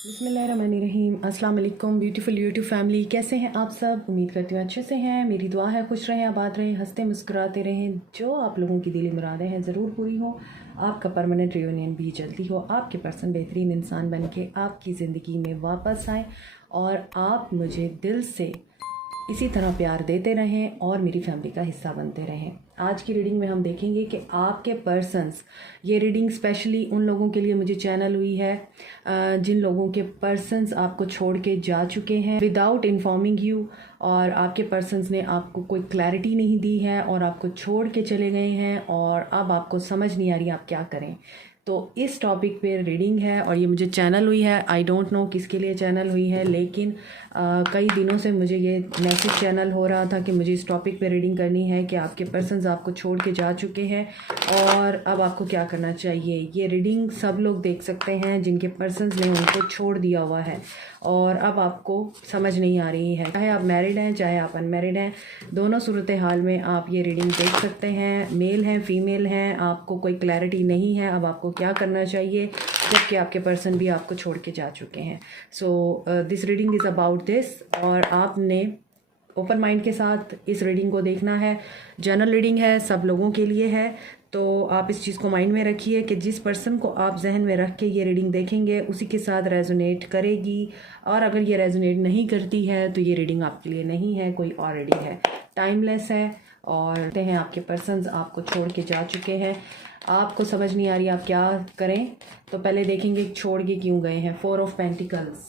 बिस्मिल्लाहिर्रहमानिर्रहीम। अस्सलाम वालेकुम ब्यूटीफुल यूट्यूब फैमिली, कैसे हैं आप सब? उम्मीद करती हूँ अच्छे से हैं। मेरी दुआ है खुश रहें, आबाद रहें, हंसते मुस्कुराते रहें। जो आप लोगों की दिली मुरादें हैं ज़रूर पूरी हो। आपका परमानेंट रियूनियन भी जल्दी हो। आपके पर्सन बेहतरीन इंसान बन के आपकी ज़िंदगी में वापस आएँ और आप मुझे दिल से इसी तरह प्यार देते रहें और मेरी फैमिली का हिस्सा बनते रहें। आज की रीडिंग में हम देखेंगे कि आपके पर्सन्स, ये रीडिंग स्पेशली उन लोगों के लिए मुझे चैनल हुई है जिन लोगों के पर्सन्स आपको छोड़ के जा चुके हैं विदाउट इन्फॉर्मिंग यू, और आपके पर्सन्स ने आपको कोई क्लैरिटी नहीं दी है और आपको छोड़ के चले गए हैं और अब आपको समझ नहीं आ रही आप क्या करें। तो इस टॉपिक पे रीडिंग है और ये मुझे चैनल हुई है। आई डोंट नो किसके लिए चैनल हुई है, लेकिन कई दिनों से मुझे ये मैसेज चैनल हो रहा था कि मुझे इस टॉपिक पे रीडिंग करनी है कि आपके पर्सन्स आपको छोड़ के जा चुके हैं और अब आपको क्या करना चाहिए। ये रीडिंग सब लोग देख सकते हैं जिनके पर्सन्स ने उनको छोड़ दिया हुआ है और अब आपको समझ नहीं आ रही है। चाहे आप मैरिड हैं चाहे आप अनमैरिड हैं, दोनों सूरत हाल में आप ये रीडिंग देख सकते हैं। मेल हैं फीमेल हैं, आपको कोई क्लैरिटी नहीं है अब आपको क्या करना चाहिए, जबकि आपके पर्सन भी आपको छोड़ के जा चुके हैं। So this reading is about this, और आपने ओपन माइंड के साथ इस रीडिंग को देखना है। जनरल रीडिंग है, सब लोगों के लिए है, तो आप इस चीज़ को माइंड में रखिए कि जिस पर्सन को आप जहन में रख के ये रीडिंग देखेंगे उसी के साथ रेजोनेट करेगी, और अगर ये रेजोनेट नहीं करती है तो ये रीडिंग आपके लिए नहीं है, कोई और रीडिंग है। टाइमलेस है और कहते हैं आपके पर्सन्स आपको छोड़ के जा चुके हैं। आपको समझ नहीं आ रही आप क्या करें, तो पहले देखेंगे छोड़ के क्यों गए हैं। 4 ऑफ पेंटिकल्स।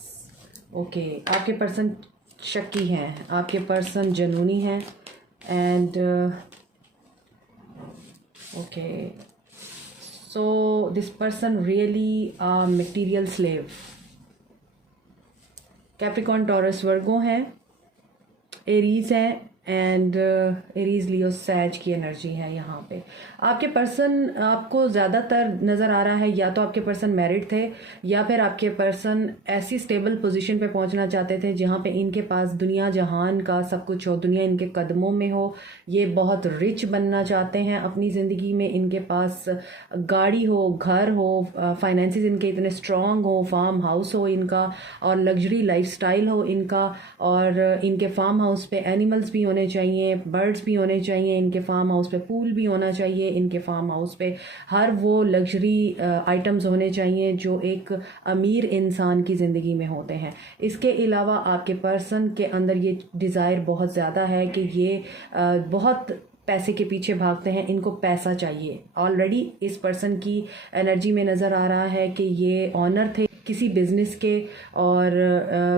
ओके, आपके पर्सन शक्की हैं, आपके पर्सन जनूनी हैं, and okay, so this person really a material slave. Capricorn Taurus Virgo हैं, एरीज हैं, एंड एरीज लियो सैज की एनर्जी है यहाँ पे। आपके पर्सन आपको ज़्यादातर नज़र आ रहा है या तो आपके पर्सन मैरिड थे या फिर आपके पर्सन ऐसी स्टेबल पोजीशन पे पहुँचना चाहते थे जहाँ पे इनके पास दुनिया जहान का सब कुछ हो, दुनिया इनके कदमों में हो। ये बहुत रिच बनना चाहते हैं अपनी ज़िंदगी में, इनके पास गाड़ी हो, घर हो, फाइनेंसिस इनके इतने स्ट्रॉन्ग हो, फार्म हाउस हो इनका और लग्जरी लाइफस्टाइल हो इनका, और इनके फार्म हाउस पे एनिमल्स भी होने चाहिए, बर्ड्स भी होने चाहिए, इनके फार्म हाउस पे पूल भी होना चाहिए, इनके फार्म हाउस पे हर वो लग्जरी आइटम्स होने चाहिए जो एक अमीर इंसान की ज़िंदगी में होते हैं। इसके अलावा आपके पर्सन के अंदर ये डिज़ायर बहुत ज़्यादा है कि ये बहुत पैसे के पीछे भागते हैं, इनको पैसा चाहिए। ऑलरेडी इस पर्सन की एनर्जी में नज़र आ रहा है कि ये ऑनर थे किसी बिजनेस के, और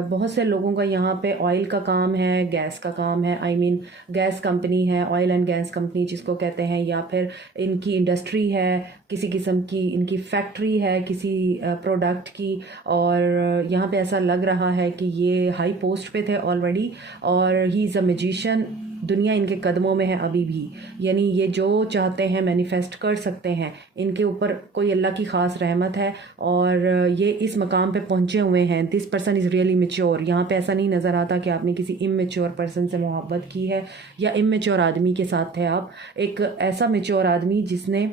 बहुत से लोगों का यहाँ पे ऑयल का काम है, गैस का काम है, आई मीन गैस कंपनी है, ऑयल एंड गैस कंपनी जिसको कहते हैं, या फिर इनकी इंडस्ट्री है, किसी किस्म की इनकी फैक्ट्री है किसी प्रोडक्ट की, और यहाँ पे ऐसा लग रहा है कि ये हाई पोस्ट पे थे ऑलरेडी, और ही इज़ अ मैजिशियन। दुनिया इनके कदमों में है अभी भी, यानी ये जो चाहते हैं मैनिफेस्ट कर सकते हैं। इनके ऊपर कोई अल्लाह की ख़ास रहमत है और ये इस मकाम पे पहुंचे हुए हैं। This person is really mature. यहाँ पे ऐसा नहीं नज़र आता कि आपने किसी इमेच्योर पर्सन से मोहब्बत की है या इमेच्योर आदमी के साथ थे आप। एक ऐसा मेच्योर आदमी जिसने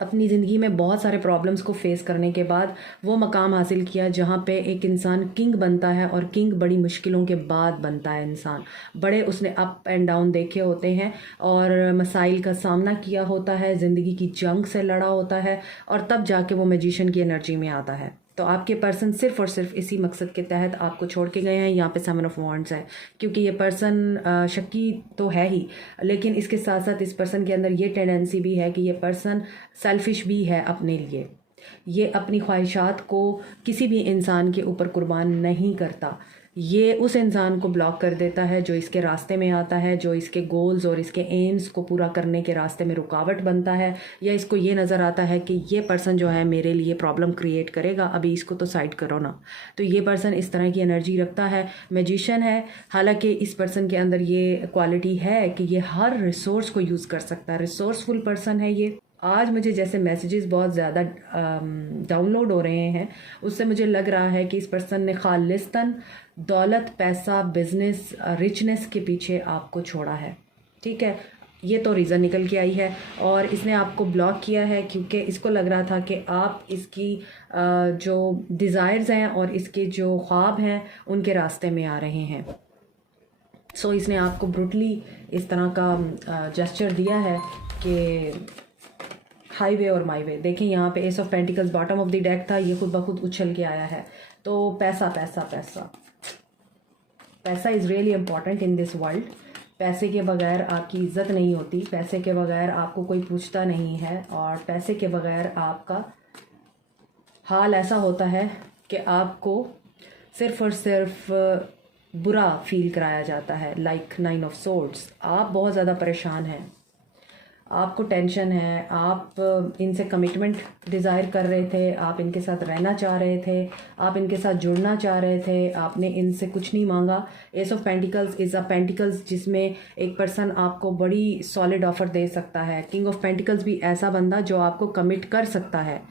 अपनी ज़िंदगी में बहुत सारे प्रॉब्लम्स को फेस करने के बाद वो मकाम हासिल किया जहाँ पे एक इंसान किंग बनता है, और किंग बड़ी मुश्किलों के बाद बनता है इंसान। बड़े उसने अप एंड डाउन देखे होते हैं और मसाइल का सामना किया होता है, ज़िंदगी की जंग से लड़ा होता है, और तब जाके वो मैजिशियन की एनर्जी में आता है। तो आपके पर्सन सिर्फ और सिर्फ इसी मकसद के तहत आपको छोड़ के गए हैं। यहाँ पे 7 ऑफ वॉन्ड्स है, क्योंकि ये पर्सन शक्की तो है ही, लेकिन इसके साथ साथ इस पर्सन के अंदर ये टेंडेंसी भी है कि ये पर्सन सेल्फिश भी है अपने लिए। ये अपनी ख्वाहिशात को किसी भी इंसान के ऊपर कुर्बान नहीं करता। ये उस इंसान को ब्लॉक कर देता है जो इसके रास्ते में आता है, जो इसके गोल्स और इसके एम्स को पूरा करने के रास्ते में रुकावट बनता है, या इसको ये नज़र आता है कि ये पर्सन जो है मेरे लिए प्रॉब्लम क्रिएट करेगा, अभी इसको तो साइड करो ना। तो ये पर्सन इस तरह की एनर्जी रखता है, मैजिशियन है। हालांकि इस पर्सन के अंदर ये क्वालिटी है कि ये हर रिसोर्स को यूज़ कर सकता है, रिसोर्सफुल पर्सन है ये। आज मुझे जैसे मैसेजेस बहुत ज़्यादा डाउनलोड हो रहे हैं, उससे मुझे लग रहा है कि इस पर्सन ने खालिस्तन दौलत, पैसा, बिजनेस, रिचनेस के पीछे आपको छोड़ा है। ठीक है, ये तो रीज़न निकल के आई है। और इसने आपको ब्लॉक किया है क्योंकि इसको लग रहा था कि आप इसकी जो डिज़ायर्स हैं और इसके जो ख्वाब हैं उनके रास्ते में आ रहे हैं। सो इसने आपको ब्रूटली इस तरह का जेस्चर दिया है कि हाईवे और माई वे। देखें यहाँ पे S of pentacles bottom of the deck था, ये खुद ब खुद उछल के आया है। तो पैसा पैसा पैसा पैसा is really important in this world. पैसे के बगैर आपकी इज्जत नहीं होती, पैसे के बगैर आपको कोई पूछता नहीं है, और पैसे के बगैर आपका हाल ऐसा होता है कि आपको सिर्फ और सिर्फ बुरा फील कराया जाता है। लाइक 9 ऑफ सोर्ड्स, आप बहुत ज़्यादा परेशान हैं, आपको टेंशन है, आप इनसे कमिटमेंट डिज़ायर कर रहे थे, आप इनके साथ रहना चाह रहे थे, आप इनके साथ जुड़ना चाह रहे थे, आपने इनसे कुछ नहीं मांगा। S of pentacles is a pentacles जिसमें एक पर्सन आपको बड़ी सॉलिड ऑफर दे सकता है। किंग ऑफ पेंटिकल्स भी ऐसा बंदा जो आपको कमिट कर सकता है।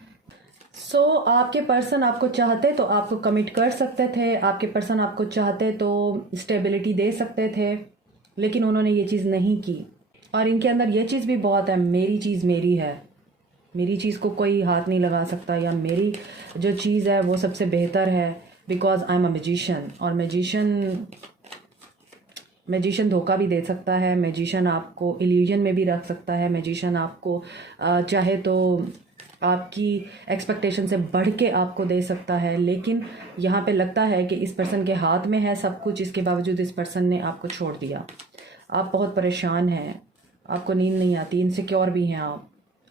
सो आपके पर्सन आपको चाहते तो आपको कमिट कर सकते थे, आपके पर्सन आपको चाहते तो स्टेबिलिटी दे सकते थे, लेकिन उन्होंने ये चीज़ नहीं की। और इनके अंदर ये चीज़ भी बहुत है, मेरी चीज़ मेरी है, मेरी चीज़ को कोई हाथ नहीं लगा सकता, या मेरी जो चीज़ है वो सबसे बेहतर है, because I am a magician. और मैजिशियन धोखा भी दे सकता है, मैजिशियन आपको इल्यूजन में भी रख सकता है, मैजिशियन आपको चाहे तो आपकी एक्सपेक्टेशन से बढ़ के आपको दे सकता है। लेकिन यहाँ पे लगता है कि इस पर्सन के हाथ में है सब कुछ, इसके बावजूद इस पर्सन ने आपको छोड़ दिया। आप बहुत परेशान हैं, आपको नींद नहीं आती, इनसिक्योर भी हैं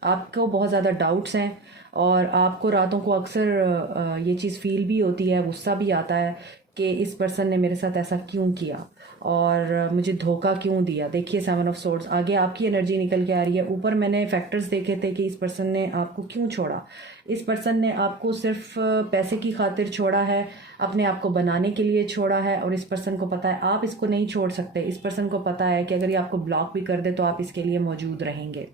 आपको बहुत ज़्यादा डाउट्स हैं, और आपको रातों को अक्सर ये चीज़ फील भी होती है, गुस्सा भी आता है कि इस पर्सन ने मेरे साथ ऐसा क्यों किया और मुझे धोखा क्यों दिया। देखिए 7 ऑफ सोर्ड्स, आगे आपकी एनर्जी निकल के आ रही है। ऊपर मैंने फैक्टर्स देखे थे कि इस पर्सन ने आपको क्यों छोड़ा। इस पर्सन ने आपको सिर्फ पैसे की खातिर छोड़ा है, अपने आप को बनाने के लिए छोड़ा है, और इस पर्सन को पता है आप इसको नहीं छोड़ सकते। इस पर्सन को पता है कि अगर ये आपको ब्लॉक भी कर दे तो आप इसके लिए मौजूद रहेंगे।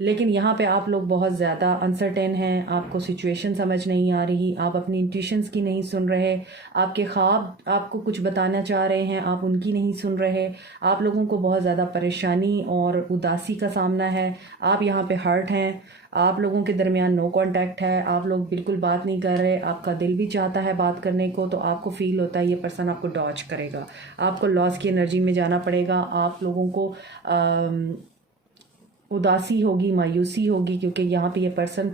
लेकिन यहाँ पे आप लोग बहुत ज़्यादा अनसर्टेन हैं, आपको सिचुएशन समझ नहीं आ रही, आप अपनी इंट्यूशंस की नहीं सुन रहे, आपके ख्वाब आपको कुछ बताना चाह रहे हैं, आप उनकी नहीं सुन रहे। आप लोगों को बहुत ज़्यादा परेशानी और उदासी का सामना है। आप यहाँ पे हर्ट हैं, आप लोगों के दरमियान नो कांटेक्ट है, आप लोग बिल्कुल बात नहीं कर रहे। आपका दिल भी चाहता है बात करने को, तो आपको फील होता है ये पर्सन आपको डॉज करेगा, आपको लॉस की एनर्जी में जाना पड़ेगा। आप लोगों को उदासी होगी, मायूसी होगी, क्योंकि यहाँ पे ये पर्सन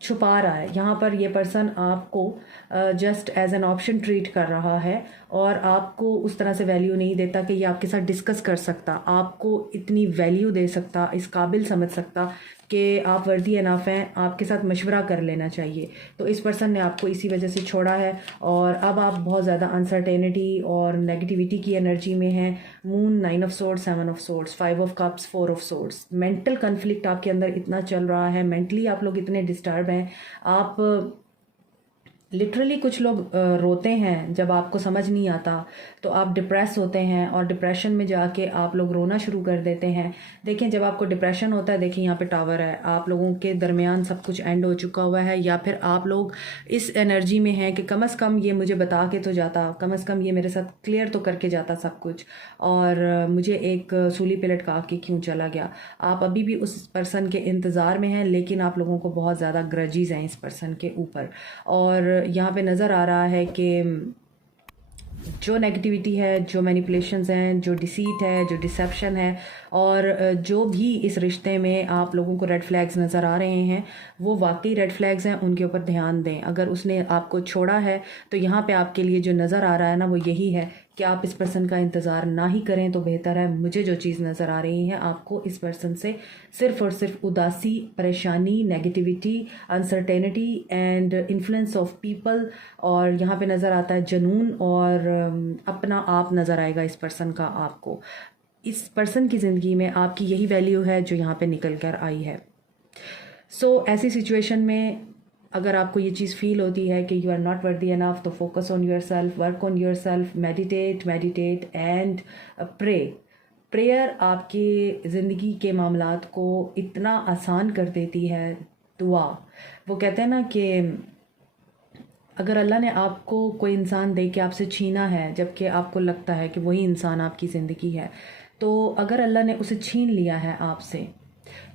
छुपा रहा है। यहाँ पर ये पर्सन आपको just as an option treat कर रहा है, और आपको उस तरह से वैल्यू नहीं देता कि ये आपके साथ डिस्कस कर सकता, आपको इतनी वैल्यू दे सकता, इस काबिल समझ सकता कि आप वर्दी इनफ हैं, आपके साथ मशवरा कर लेना चाहिए। तो इस पर्सन ने आपको इसी वजह से छोड़ा है, और अब आप बहुत ज़्यादा अनसर्टेनिटी और नेगेटिविटी की एनर्जी में हैं। Moon 9 of swords, 7 of swords, 5 of cups, 4 of swords. Mental conflict आपके अंदर इतना चल रहा है, मेंटली आप लोग इतने डिस्टर्ब हैं। आप लिटरली कुछ लोग रोते हैं जब आपको समझ नहीं आता, तो आप डिप्रेस होते हैं, और डिप्रेशन में जाके आप लोग रोना शुरू कर देते हैं। देखें जब आपको डिप्रेशन होता है, देखिए यहाँ पे टावर है, आप लोगों के दरमियान सब कुछ एंड हो चुका हुआ है, या फिर आप लोग इस एनर्जी में हैं कि कम से कम ये मुझे बता के तो जाता, कम से कम ये मेरे साथ क्लियर तो करके जाता सब कुछ, और मुझे एक सूली पे लटका के क्यों चला गया। आप अभी भी उस पर्सन के इंतज़ार में हैं, लेकिन आप लोगों को बहुत ज़्यादा ग्रजीज हैं इस पर्सन के ऊपर। और यहाँ पे नज़र आ रहा है कि जो नेगेटिविटी है, जो मैनिपुलेशंस हैं, जो डिसीट है, जो डिसेप्शन है, और जो भी इस रिश्ते में आप लोगों को रेड फ्लैग्स नज़र आ रहे हैं, वो वाकई रेड फ्लैग्स हैं, उनके ऊपर ध्यान दें। अगर उसने आपको छोड़ा है तो यहाँ पे आपके लिए जो नज़र आ रहा है ना, वो यही है कि आप इस पर्सन का इंतज़ार ना ही करें तो बेहतर है। मुझे जो चीज़ नज़र आ रही है, आपको इस पर्सन से सिर्फ़ और सिर्फ उदासी, परेशानी, negativity, uncertainty and influence of people, और यहाँ पे नज़र आता है जनून, और अपना आप नज़र आएगा इस पर्सन का आपको। इस पर्सन की ज़िंदगी में आपकी यही वैल्यू है जो यहाँ पे निकल कर आई है। सो ऐसी सिचुएशन में अगर आपको ये चीज़ फील होती है कि you are not worthy enough, तो focus on yourself, work on yourself, meditate and pray. Prayer आपके ज़िंदगी के मामलात को इतना आसान कर देती है। दुआ, वो कहते हैं ना कि अगर अल्लाह ने आपको कोई इंसान दे के आपसे छीना है, जबकि आपको लगता है कि वही इंसान आपकी ज़िंदगी है, तो अगर अल्लाह ने उसे छीन लिया है आपसे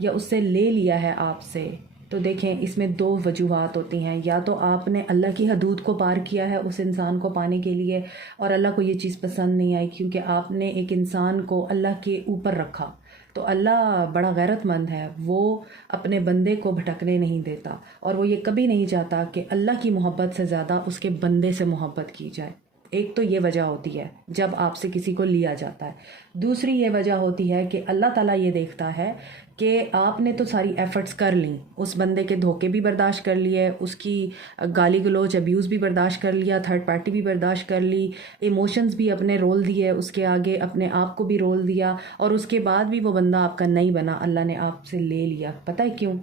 या उससे ले लिया है आपसे, तो देखें इसमें दो वजूहात होती हैं। या तो आपने अल्लाह की हदूद को पार किया है उस इंसान को पाने के लिए और अल्लाह को ये चीज़ पसंद नहीं आई क्योंकि आपने एक इंसान को अल्लाह के ऊपर रखा। तो अल्लाह बड़ा गैरतमंद है, वो अपने बंदे को भटकने नहीं देता और वो ये कभी नहीं चाहता कि अल्लाह की मोहब्बत से ज़्यादा उसके बंदे से मोहब्बत की जाए। एक तो ये वजह होती है जब आपसे किसी को लिया जाता है। दूसरी ये वजह होती है कि अल्लाह ताला ये देखता है कि आपने तो सारी एफ़र्ट्स कर ली, उस बंदे के धोखे भी बर्दाश्त कर लिए, उसकी गाली गलोच अब्यूज़ भी बर्दाश्त कर लिया, थर्ड पार्टी भी बर्दाश्त कर ली, इमोशंस भी अपने रोल दिए उसके आगे, अपने आप को भी रोल दिया और उसके बाद भी वो बंदा आपका नहीं बना, अल्लाह ने आपसे ले लिया। पता है क्यों?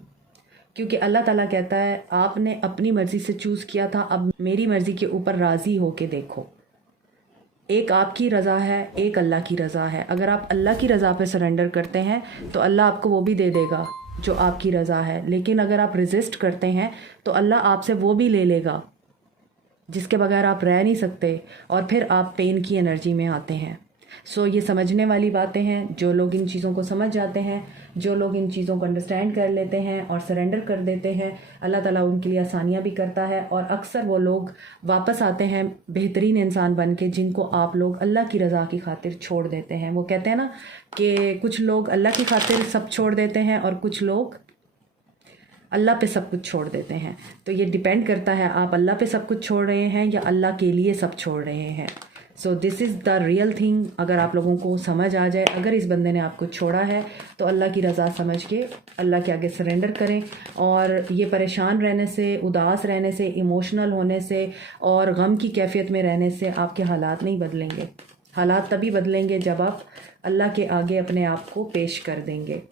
क्योंकि अल्लाह ताला कहता है आपने अपनी मर्ज़ी से चूज़ किया था, अब मेरी मर्ज़ी के ऊपर राज़ी होके देखो। एक आपकी रज़ा है, एक अल्लाह की रज़ा है। अगर आप अल्लाह की रज़ा पे सरेंडर करते हैं तो अल्लाह आपको वो भी दे देगा जो आपकी रज़ा है, लेकिन अगर आप रेजिस्ट करते हैं तो अल्लाह आपसे वो भी ले लेगा जिसके बगैर आप रह नहीं सकते और फिर आप पेन की एनर्जी में आते हैं। सो ये समझने वाली बातें हैं। जो लोग इन चीज़ों को समझ जाते हैं, जो लोग इन चीज़ों को अंडरस्टैंड कर लेते हैं और सरेंडर कर देते हैं, अल्लाह ताला उनके लिए आसानियाँ भी करता है और अक्सर वो लोग वापस आते हैं बेहतरीन इंसान बन के जिनको आप लोग अल्लाह की रज़ा की खातिर छोड़ देते हैं। वो कहते हैं ना कि कुछ लोग अल्लाह की खातिर सब छोड़ देते हैं और कुछ लोग अल्लाह पे सब कुछ छोड़ देते हैं। तो ये डिपेंड करता है आप अल्लाह पे सब कुछ छोड़ रहे हैं या अल्लाह के लिए सब छोड़ रहे हैं। So this is the real thing. अगर आप लोगों को समझ आ जाए, अगर इस बंदे ने आपको छोड़ा है तो अल्लाह की रज़ा समझ के अल्लाह के आगे सरेंडर करें और ये परेशान रहने से, उदास रहने से, इमोशनल होने से और गम की कैफियत में रहने से आपके हालात नहीं बदलेंगे। हालात तभी बदलेंगे जब आप अल्लाह के आगे अपने आप को पेश कर देंगे।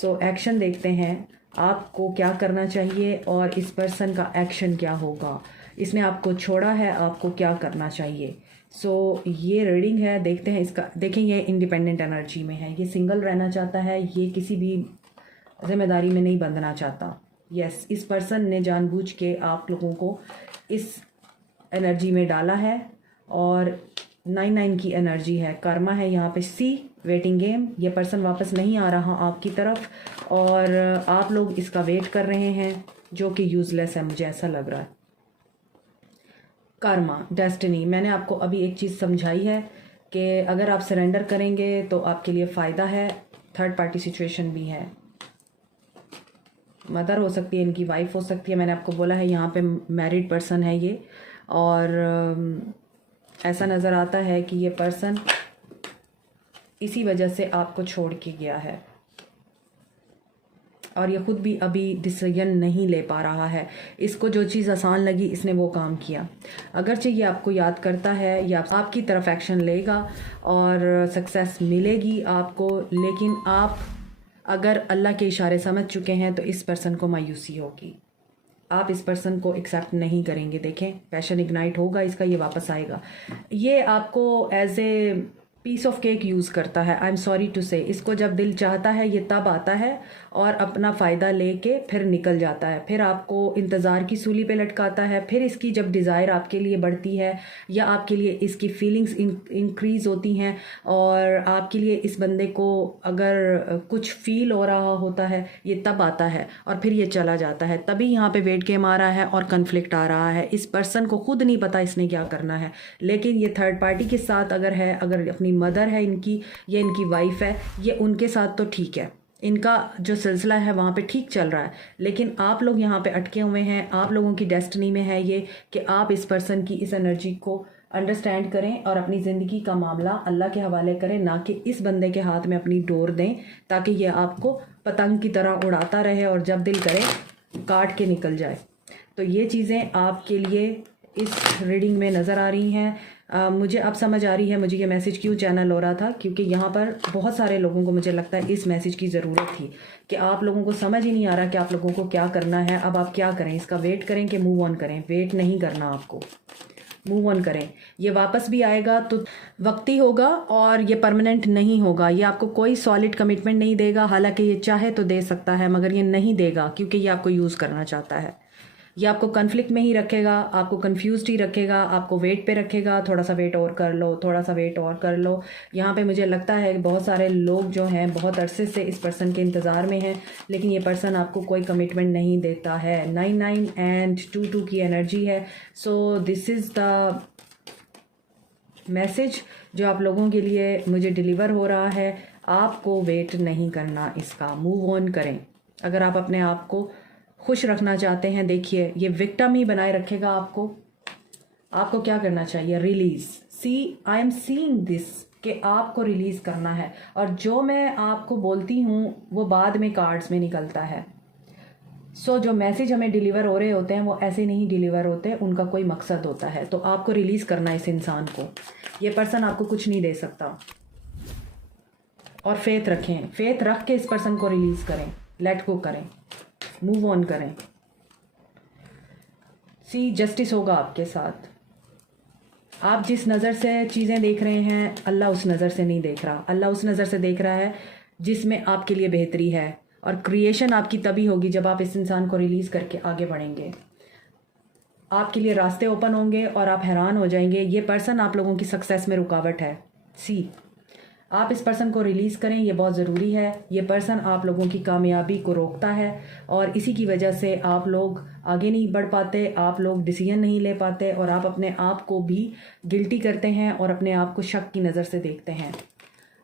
सो एक्शन देखते हैं आपको क्या करना चाहिए और इस पर्सन का एक्शन क्या होगा। इसने आपको छोड़ा है, आपको क्या करना चाहिए। सो ये रीडिंग है, देखते हैं इसका। देखें ये इंडिपेंडेंट एनर्जी में है, ये सिंगल रहना चाहता है, ये किसी भी जिम्मेदारी में नहीं बंधना चाहता। यस, इस पर्सन ने जानबूझ के आप लोगों को इस एनर्जी में डाला है और 9 की एनर्जी है, कर्मा है यहाँ पे, सी वेटिंग गेम। ये पर्सन वापस नहीं आ रहा आपकी तरफ और आप लोग इसका वेट कर रहे हैं जो कि यूज़लेस है, मुझे ऐसा लग रहा है। कर्मा, डेस्टिनी, मैंने आपको अभी एक चीज़ समझाई है कि अगर आप सरेंडर करेंगे तो आपके लिए फ़ायदा है। थर्ड पार्टी सिचुएशन भी है, मदर हो सकती है, इनकी वाइफ हो सकती है। मैंने आपको बोला है यहाँ पे मैरिड पर्सन है ये और ऐसा नज़र आता है कि ये पर्सन इसी वजह से आपको छोड़ के गया है और ये ख़ुद भी अभी डिसीजन नहीं ले पा रहा है। इसको जो चीज़ आसान लगी इसने वो काम किया। अगरचे ये आपको याद करता है या आपकी तरफ एक्शन लेगा और सक्सेस मिलेगी आपको, लेकिन आप अगर अल्लाह के इशारे समझ चुके हैं तो इस पर्सन को मायूसी होगी, आप इस पर्सन को एक्सेप्ट नहीं करेंगे। देखें पैशन इग्नाइट होगा इसका, ये वापस आएगा। ये आपको as a piece of cake use करता है। आई एम सॉरी टू से, इसको जब दिल चाहता है ये तब आता है और अपना फ़ायदा लेके फिर निकल जाता है, फिर आपको इंतज़ार की सूली पे लटकाता है। फिर इसकी जब डिज़ायर आपके लिए बढ़ती है या आपके लिए इसकी फीलिंग्स इंक्रीज़ होती हैं और आपके लिए इस बंदे को अगर कुछ फील हो रहा होता है, ये तब आता है और फिर ये चला जाता है। तभी यहाँ पे वेट गेम आ रहा है और कन्फ्लिक्ट आ रहा है। इस पर्सन को खुद नहीं पता इसने क्या करना है, लेकिन ये थर्ड पार्टी के साथ अगर है, अगर अपनी मदर है इनकी या इनकी वाइफ है, ये उनके साथ तो ठीक है, इनका जो सिलसिला है वहाँ पे ठीक चल रहा है। लेकिन आप लोग यहाँ पे अटके हुए हैं। आप लोगों की डेस्टिनी में है ये कि आप इस पर्सन की इस एनर्जी को अंडरस्टैंड करें और अपनी ज़िंदगी का मामला अल्लाह के हवाले करें, ना कि इस बंदे के हाथ में अपनी डोर दें ताकि ये आपको पतंग की तरह उड़ाता रहे और जब दिल करे काट के निकल जाए। तो ये चीज़ें आपके लिए इस रीडिंग में नज़र आ रही हैं। मुझे अब समझ आ रही है मुझे ये मैसेज क्यों चैनल हो रहा था, क्योंकि यहाँ पर बहुत सारे लोगों को मुझे लगता है इस मैसेज की ज़रूरत थी कि आप लोगों को समझ ही नहीं आ रहा कि आप लोगों को क्या करना है। अब आप क्या करें, इसका वेट करें कि मूव ऑन करें? वेट नहीं करना आपको, मूव ऑन करें। ये वापस भी आएगा तो वक्ती होगा और ये परमानेंट नहीं होगा। ये आपको कोई सॉलिड कमिटमेंट नहीं देगा, हालांकि ये चाहे तो दे सकता है मगर ये नहीं देगा क्योंकि ये आपको यूज़ करना चाहता है। ये आपको कन्फ्लिक्ट में ही रखेगा, आपको कंफ्यूज्ड ही रखेगा, आपको वेट पे रखेगा, थोड़ा सा वेट और कर लो, थोड़ा सा वेट और कर लो। यहाँ पे मुझे लगता है बहुत सारे लोग जो हैं बहुत अरसे से इस पर्सन के इंतज़ार में हैं, लेकिन ये पर्सन आपको कोई कमिटमेंट नहीं देता है। 9 एंड 2 की एनर्जी है। So this is the message जो आप लोगों के लिए मुझे डिलीवर हो रहा है। आपको वेट नहीं करना इसका, मूव ऑन करें। अगर आप अपने आप को खुश रखना चाहते हैं, देखिए ये विक्टिम ही बनाए रखेगा आपको। आपको क्या करना चाहिए? Release. See I am seeing this कि आपको रिलीज करना है, और जो मैं आपको बोलती हूँ वो बाद में कार्ड्स में निकलता है। सो जो मैसेज हमें डिलीवर हो रहे होते हैं वो ऐसे नहीं डिलीवर होते, उनका कोई मकसद होता है। तो आपको रिलीज करना है इस इंसान को। ये पर्सन आपको कुछ नहीं दे सकता, और फेथ रखें, फेथ रख के इस पर्सन को रिलीज करें, लेट गो करें, मूव ऑन करें। सी जस्टिस होगा आपके साथ। आप जिस नज़र से चीज़ें देख रहे हैं, अल्लाह उस नज़र से नहीं देख रहा। अल्लाह उस नज़र से देख रहा है जिसमें आपके लिए बेहतरी है, और क्रिएशन आपकी तभी होगी जब आप इस इंसान को रिलीज़ करके आगे बढ़ेंगे। आपके लिए रास्ते ओपन होंगे और आप हैरान हो जाएंगे। ये पर्सन आप लोगों की सक्सेस में रुकावट है। सी आप इस पर्सन को रिलीज़ करें, ये बहुत ज़रूरी है। ये पर्सन आप लोगों की कामयाबी को रोकता है, और इसी की वजह से आप लोग आगे नहीं बढ़ पाते, आप लोग डिसीजन नहीं ले पाते, और आप अपने आप को भी गिल्टी करते हैं और अपने आप को शक की नज़र से देखते हैं।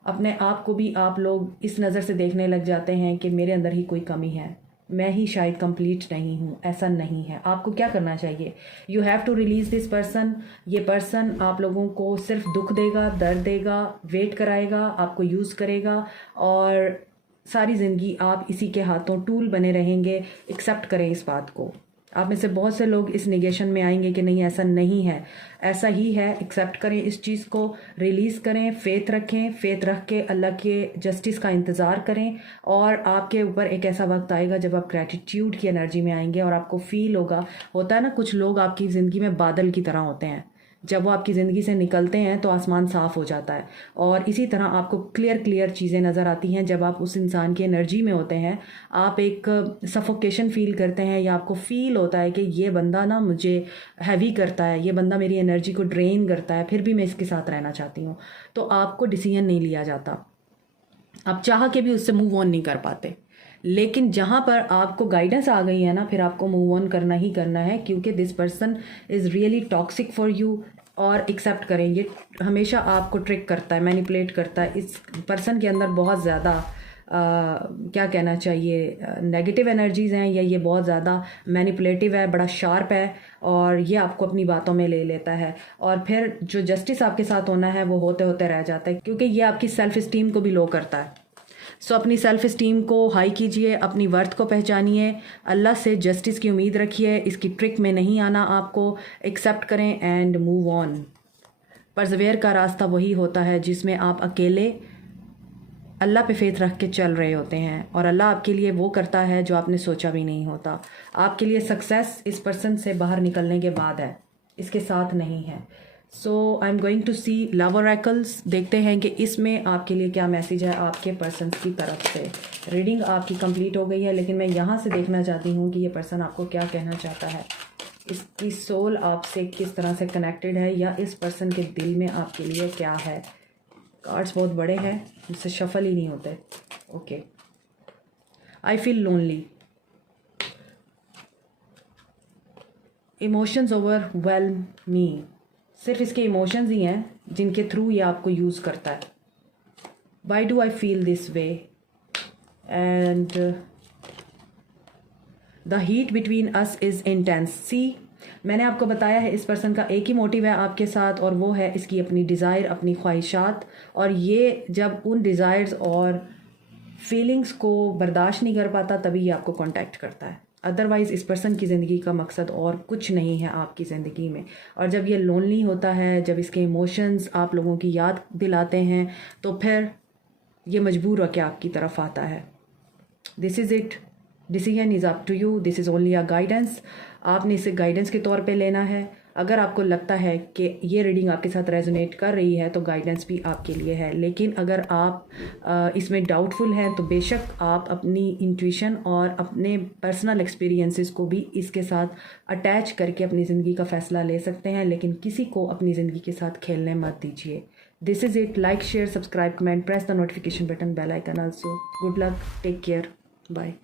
अपने आप को भी आप लोग इस नज़र से देखने लग जाते हैं कि मेरे अंदर ही कोई कमी है, मैं ही शायद कंप्लीट नहीं हूँ। ऐसा नहीं है। आपको क्या करना चाहिए? You have to release this person. ये पर्सन आप लोगों को सिर्फ दुख देगा, दर्द देगा, वेट कराएगा, आपको यूज़ करेगा, और सारी ज़िंदगी आप इसी के हाथों टूल बने रहेंगे। एक्सेप्ट करें इस बात को। आप में से बहुत से लोग इस निगेशन में आएंगे कि नहीं ऐसा नहीं है, ऐसा ही है। एक्सेप्ट करें इस चीज़ को, रिलीज़ करें, फेथ रखें, फेथ रख के अल्लाह के जस्टिस का इंतज़ार करें, और आपके ऊपर एक ऐसा वक्त आएगा जब आप ग्रैटिट्यूड की एनर्जी में आएंगे, और आपको फील होता है ना, कुछ लोग आपकी ज़िंदगी में बादल की तरह होते हैं। जब वो आपकी ज़िंदगी से निकलते हैं तो आसमान साफ़ हो जाता है, और इसी तरह आपको क्लियर चीज़ें नज़र आती हैं। जब आप उस इंसान की एनर्जी में होते हैं, आप एक सफोकेशन फील करते हैं, या आपको फील होता है कि ये बंदा ना मुझे हैवी करता है, ये बंदा मेरी एनर्जी को ड्रेन करता है, फिर भी मैं इसके साथ रहना चाहती हूँ। तो आपको डिसीजन नहीं लिया जाता, आप चाह के भी उससे मूव ऑन नहीं कर पाते। लेकिन जहाँ पर आपको गाइडेंस आ गई है ना, फिर आपको मूव ऑन करना ही करना है, क्योंकि this person is really toxic for you. और एक्सेप्ट करें, ये हमेशा आपको ट्रिक करता है, मैनिपुलेट करता है। इस पर्सन के अंदर बहुत ज़्यादा क्या कहना चाहिए, नेगेटिव एनर्जीज़ हैं, या ये बहुत ज़्यादा मैनिपुलेटिव है, बड़ा शार्प है, और ये आपको अपनी बातों में ले लेता है। और फिर जो जस्टिस आपके साथ होना है वो होते होते रह जाता है, क्योंकि ये आपकी सेल्फ इस्टीम को भी लो करता है। सो अपनी सेल्फ इस्टीम को हाई कीजिए, अपनी वर्थ को पहचानिए, अल्लाह से जस्टिस की उम्मीद रखिए, इसकी ट्रिक में नहीं आना आपको। एक्सेप्ट करें एंड मूव ऑन। परसवेयर का रास्ता वही होता है जिसमें आप अकेले अल्लाह पे फेथ रख के चल रहे होते हैं, और अल्लाह आपके लिए वो करता है जो आपने सोचा भी नहीं होता। आपके लिए सक्सेस इस पर्सन से बाहर निकलने के बाद है, इसके साथ नहीं है। So I am going to see love oracles. देखते हैं कि इसमें आपके लिए क्या मैसेज है आपके पर्सन की तरफ से। रीडिंग आपकी कंप्लीट हो गई है, लेकिन मैं यहाँ से देखना चाहती हूँ कि ये पर्सन आपको क्या कहना चाहता है। इसकी सोल आपसे किस तरह से कनेक्टेड है, या इस पर्सन के दिल में आपके लिए क्या है। कार्ड्स बहुत बड़े हैं, मुझसे शफल ही नहीं होते। Okay, I feel lonely, emotions overwhelm me. सिर्फ इसके इमोशंस ही हैं जिनके थ्रू ये आपको यूज़ करता है। Why do I feel this way, and the heat between us is intense. See मैंने आपको बताया है इस पर्सन का एक ही मोटिव है आपके साथ, और वो है इसकी अपनी डिज़ायर, अपनी ख्वाहिशात। और ये जब उन डिज़ायर्स और फीलिंग्स को बर्दाश्त नहीं कर पाता तभी ये आपको कांटेक्ट करता है। अदरवाइज़ इस पर्सन की ज़िंदगी का मकसद और कुछ नहीं है आपकी ज़िंदगी में। और जब ये लोनली होता है, जब इसके इमोशंस आप लोगों की याद दिलाते हैं, तो फिर ये मजबूर होकर आपकी तरफ आता है। This is it, decision is up to you, this is only a guidance. आपने इसे गाइडेंस के तौर पे लेना है, अगर आपको लगता है कि ये रीडिंग आपके साथ रेजोनेट कर रही है तो गाइडेंस भी आपके लिए है। लेकिन अगर आप इसमें डाउटफुल हैं तो बेशक आप अपनी इंट्यूशन और अपने पर्सनल एक्सपीरियंसेस को भी इसके साथ अटैच करके अपनी ज़िंदगी का फ़ैसला ले सकते हैं, लेकिन किसी को अपनी ज़िंदगी के साथ खेलने मत दीजिए। This is it. Like, share, subscribe, comment, press the notification button, bell icon also. Good luck. Take care. Bye.